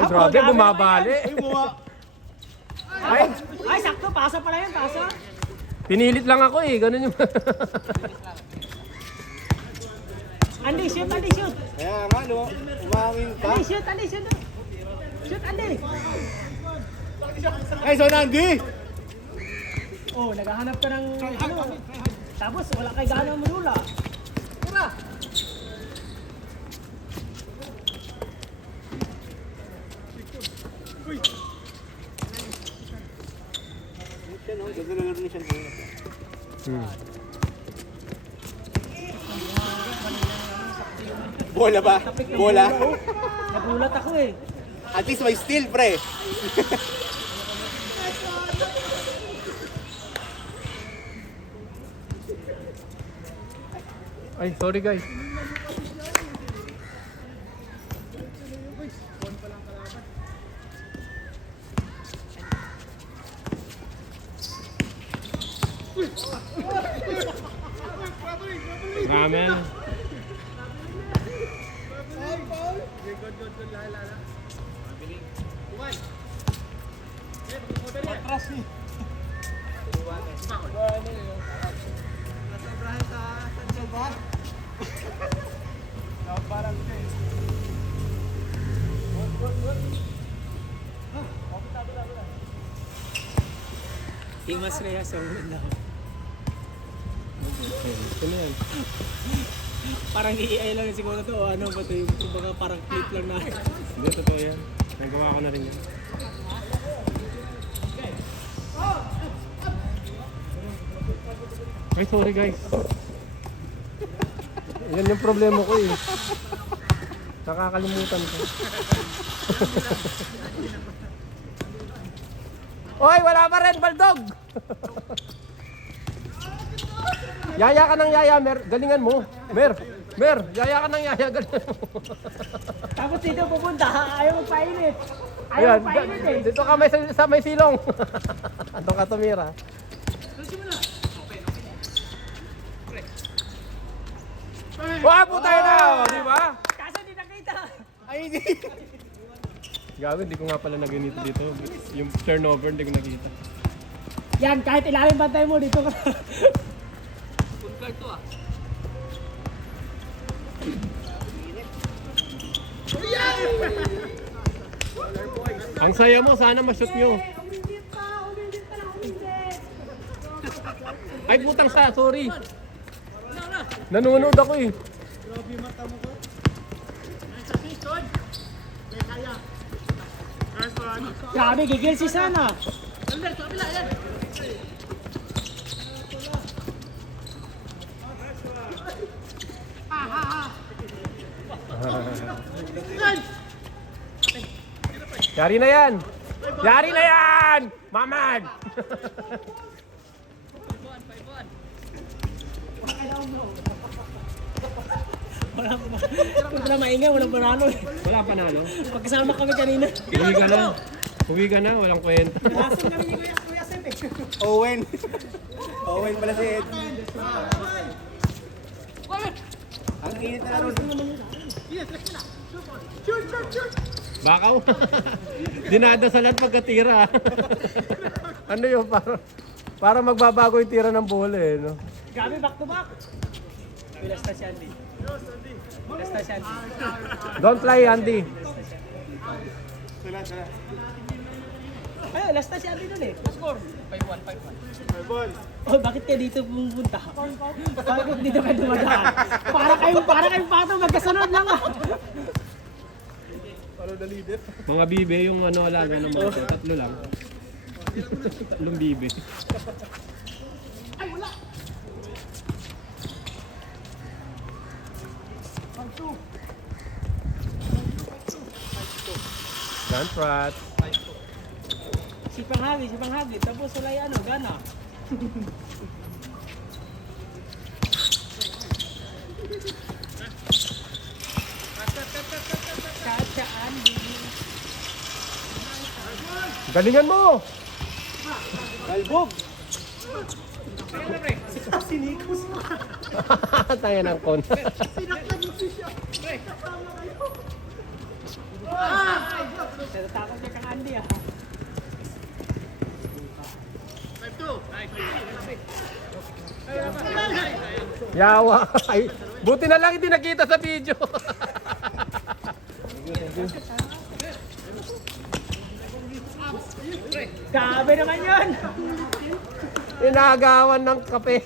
Ay, grabe, bumabali. Ay, ay, sakto. Pasa pala yun, pasa. Pinilit lang ako eh, ganun yung... Andy, shoot, Andy, shoot. Kaya nga, no? Umangin ka. Andy, shoot, Andy, shoot. Shoot, Andy. Ay, so Nandi! Oh, naghahanap ka ng ano. Tapos wala kay gana manula. Tira. Siya, no? Gagalagar ni siya. Bola ba? Bola? Nagulat ako eh. At least may steal, pre. Ay, sorry guys. Ramen. Timas kaya sa ulan na. Ito na yan. Parang i-AI lang siguro to. Ano ba to yung kumbaga parang clip lang na. Hindi, totoo yan. Nagawa ko na rin yan. Ay, sorry guys. Yan yung problema ko eh. Nakakalimutan ko. Oy, wala pa rin, Baldog! Yaya ka ng yaya, Mer. Galingan mo. Mer, yaya ka ng yaya, galingan mo. Tapos dito pupunta, ayaw magpainit. Ayaw Ayan, magpainit eh. dito ka sa may silong. Ito ka tumira. Wah, putay na! Di ba? Kaso di nakita. Ay, hindi. Gabi, hindi ko nga pala naganito dito. Yung turnover, hindi ko nakita. Yan, kahit ilalim bantay mo dito ka. Ang saya mo, sana ma-shoot nyo. Umindit pa na umindit. Ay, putang sorry. Nanonood ako eh. Grabe, gigil si Sana. Yari na yan! Yari na yan! Mamad! Wala maingay, walang panalo eh. Wala panalo. Pagkasama kami kanina. Uwi ka na. Uwi ka na, walang kwenta. Lasing kami ni Kuya Sep eh. Owen. Owen pala si Ed. Ang init na ron. Bakaw. Dinadasalan pagkatira. Ano yun? Para magbabago yung tira ng bola eh. No? Grabe, back to back. Bilas na si Andy. Bilas na si Andy. Don't fly, Andy. Sala. Ay, last na si Andy dun eh. Score. 5-1, 5-1. Ball. Oh, bakit kayo dito pumunta? Bakit dito kayo dumadaan? Para kayong pato, magkasunod lang ah. Follow the leader. Mga bibe, yung ano lang, ano mga tatlo lang. Tatlong bibe. Ay, wala. Gunshot. Sipang hagi. Tapos wala yung ano, gana. Kacha Andy. Galingan mo! Galbog. Si Nikos. Tayo ng kon. Natatakot niya kang Andy ah. Yawa. Ay, buti na lang hindi nakita sa video. Grabe naman yun! Inagawan ng kape.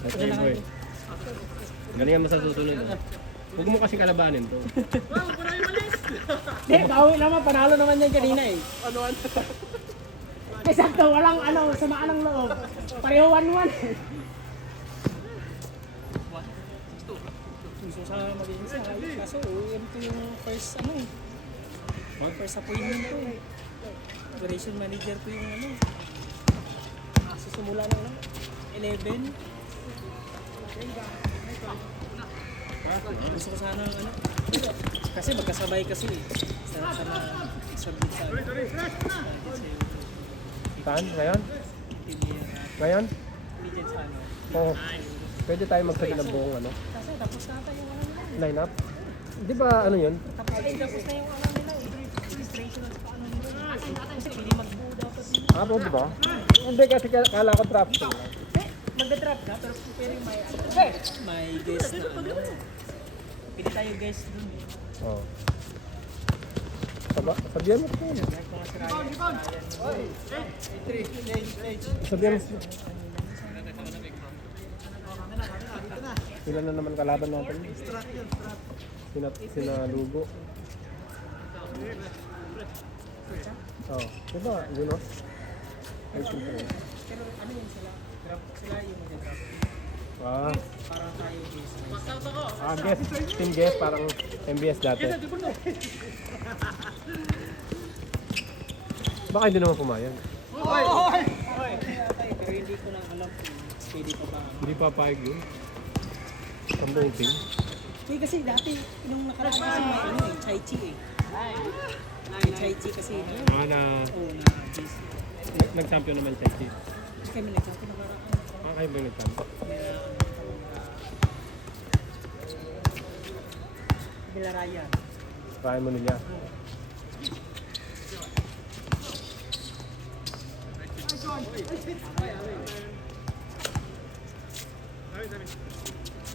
Okay, boy. Galingan mo sa susunod. Huwag mo kasi kalabanin to. Hindi, bawi naman, panalo naman yan kanina eh. Eh sakto, walang samaan ng loob. Pareho 1-1. Gusto sa magiging sa kaso ito yung first first appointment ko eh. Operation manager ko yung susimula ng 11. Gusto ko sana kasi magkasabay kasi eh. Sa Saan? Ngayon? Ngayon? Oo. Pwede tayo magsabi ng buong Kasi tapos na tayo yung line up. Di ba ano yun? tapos na yung nila eh. Registration at paano nila. Kasi pili magbuo dapat nila. Ah, po, di ba? Hindi kasi kala ko trap. Magda-drop ka pero pero may guest na pili tayo guest dun eh. Oo. Sabihan mo ito. Sabihan mo. Sila na naman kalaban natin. Sinalugo. Oh, diba? Yun o? Ay, siyempre. Pero ano yun sila? Sila yung mag-drop. Ah, Parang tayo guest. guest. Team guest, parang MBS dati. Baka hindi naman pumayag. Pero hindi ko lang alam kung pwede pa ba. Hindi papayag yun. Ang buong team. Kasi dati, nung nakaraan kasi may Chai Chi eh. May Chai Chi kasi Ah, na guest. nag-champion naman siya. Kami nagsabi na parang Ah, kayo ba yung nag-champion? Bilarayan. Kaya mo nila.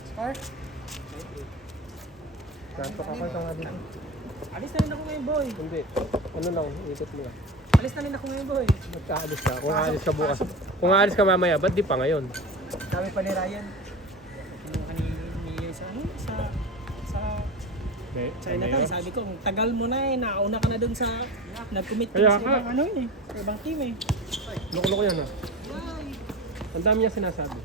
Spark? Nantok ako ka nga dito. Alis na rin ako ngayon, boy. Hindi. Ano lang, ikot mo lang. Alis na rin ako ngayon, boy. Magkaalis ka. Kung aalis ka bukas. Kung aalis ka mamaya, ba't di pa ngayon? Sabi pa ni Ryan. Kinuha ni sa Okay. China tayo. Sabi ko, ang tagal mo na eh. Nauna ka na dun sa nag-commit ka Kaya sa ka. ibang ano yun eh. Sa ibang team eh. Loko-loko yan ha. Ang dami niya sinasabi.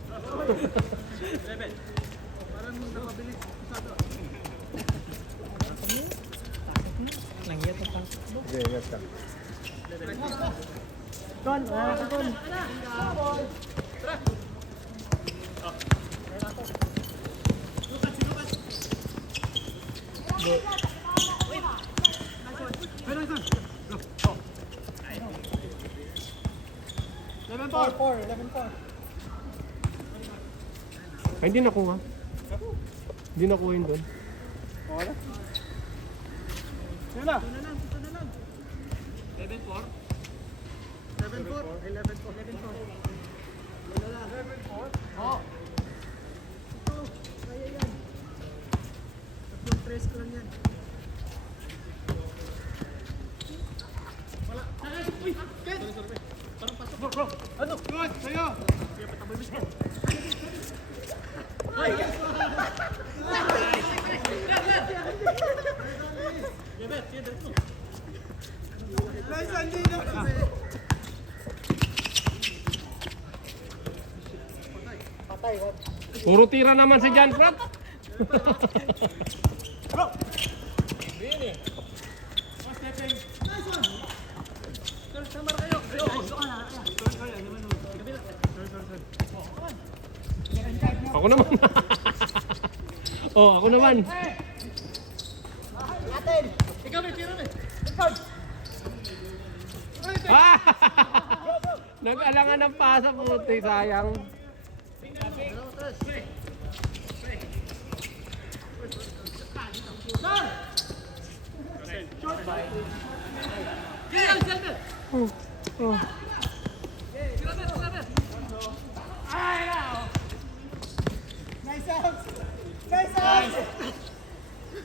Nangyat ang pang. Okay, yes ka. Kon, kon. Ay, hindi nakuha. Hindi nakuha yun doon. Wala. Sino na? 7-4. 11-4. Oo. Kaya yan. Tatlong tres ko lang yan. Wala. Uy! Sorry. Parang pasok. Bro! Ano? Good! Sa'yo! Kaya pataboy mo siya. Ay! Puro tira naman si John Pratt. Ako naman. Oh, ako naman. Ikaw may tira na eh. Ah! Nag-alangan ng pasa puti, sayang.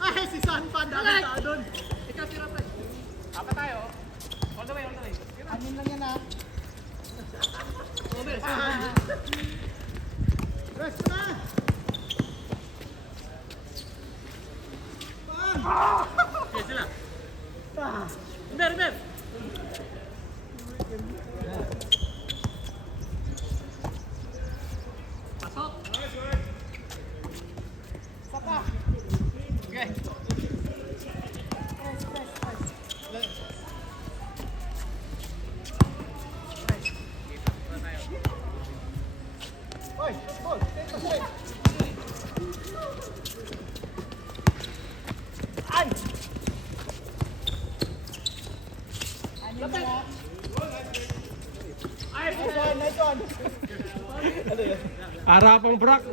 Ay, si San Pan, dami ka doon. Amin lang yan ah. Rest mo na! Oy, ball, take a shake. Ay! Nice one. Arapang brak. Go,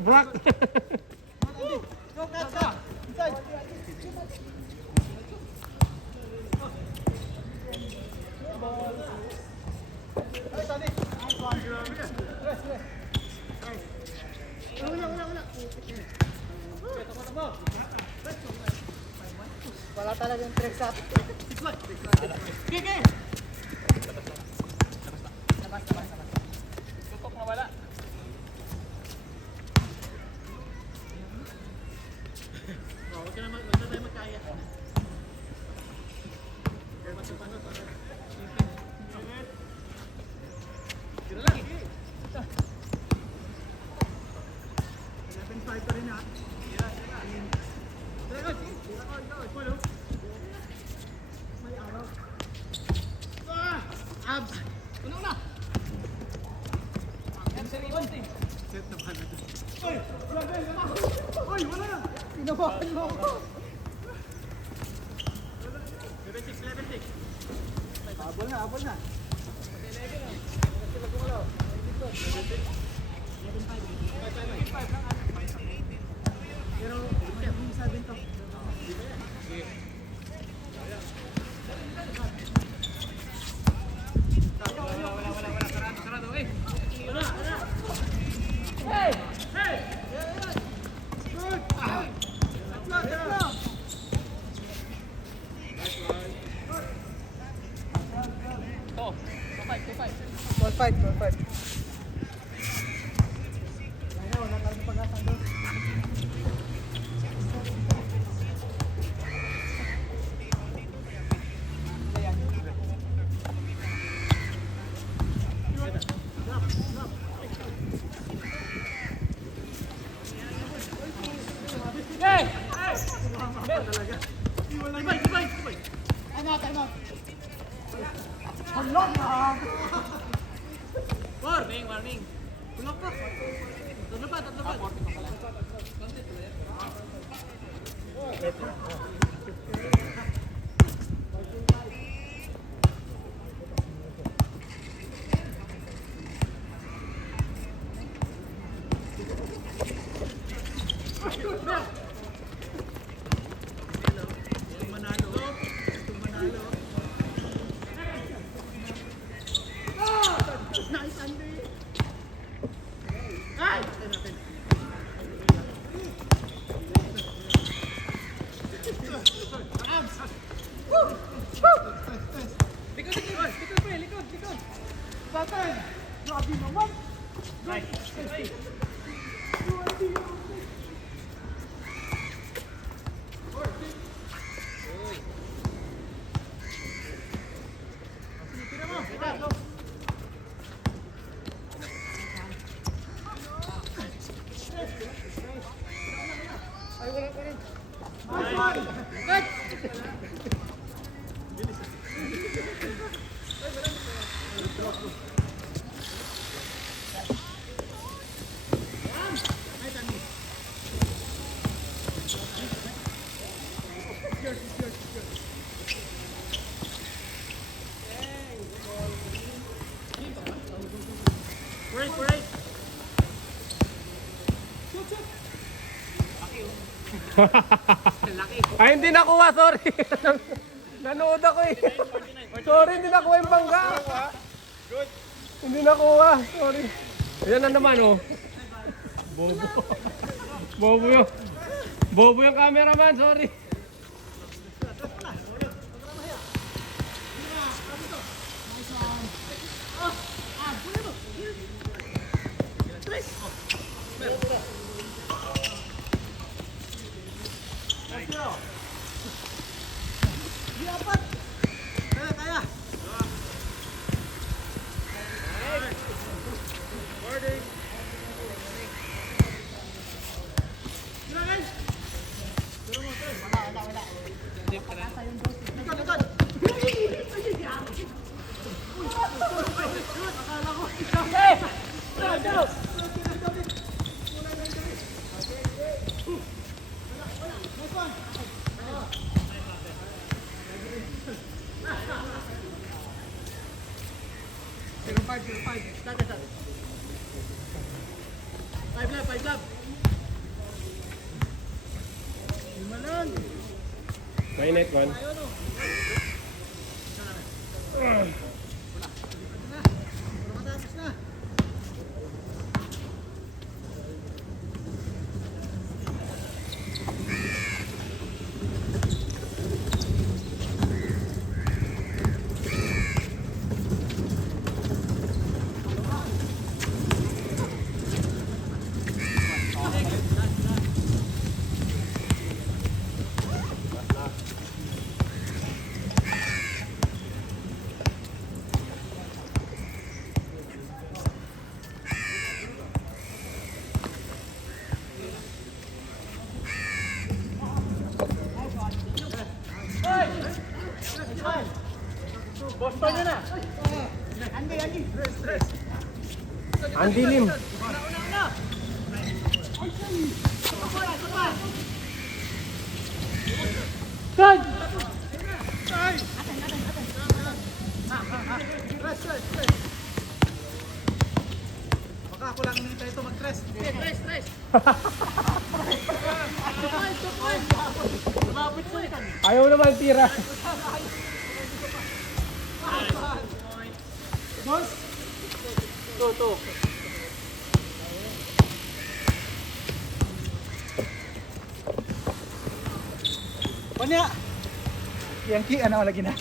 catch up. Inside. Ay, Tony. Nice one. Rest. Wala talaga yung trick sa atin. Kike! Labas. Tutok na wala. Huwag na tayo magkaya. Tira lang. 11-5 pa rin ha. Tira. May araw. Abs! Unang na! Set na ba na ito? Uy! Wala na! Pinabahan mo ako! 11-6. Habol na! Pero, yung sabi ito. Sarado, eh! Wala! Hey! Good! Ball fight. Wala talagang pag-asa doon. Time out. Hala na! Warning. Tulog pa. Tatlo pa. Nice, Andy! Ay! Likod! Batay! Grabe naman! Great. Laki. Ay, hindi nakuha, sorry. Nanood ako eh. Sorry, hindi nakuha yung bangga. Hindi nakuha, sorry. Ayan na naman, oh. Bobo. Bobo yung... Bobo yung cameraman, sorry. Mainit one. Ang dilim. Baka ako lang hinihintay ito mag-tres. Ayaw naman tira. Panya! Yang ki, ano lagi na?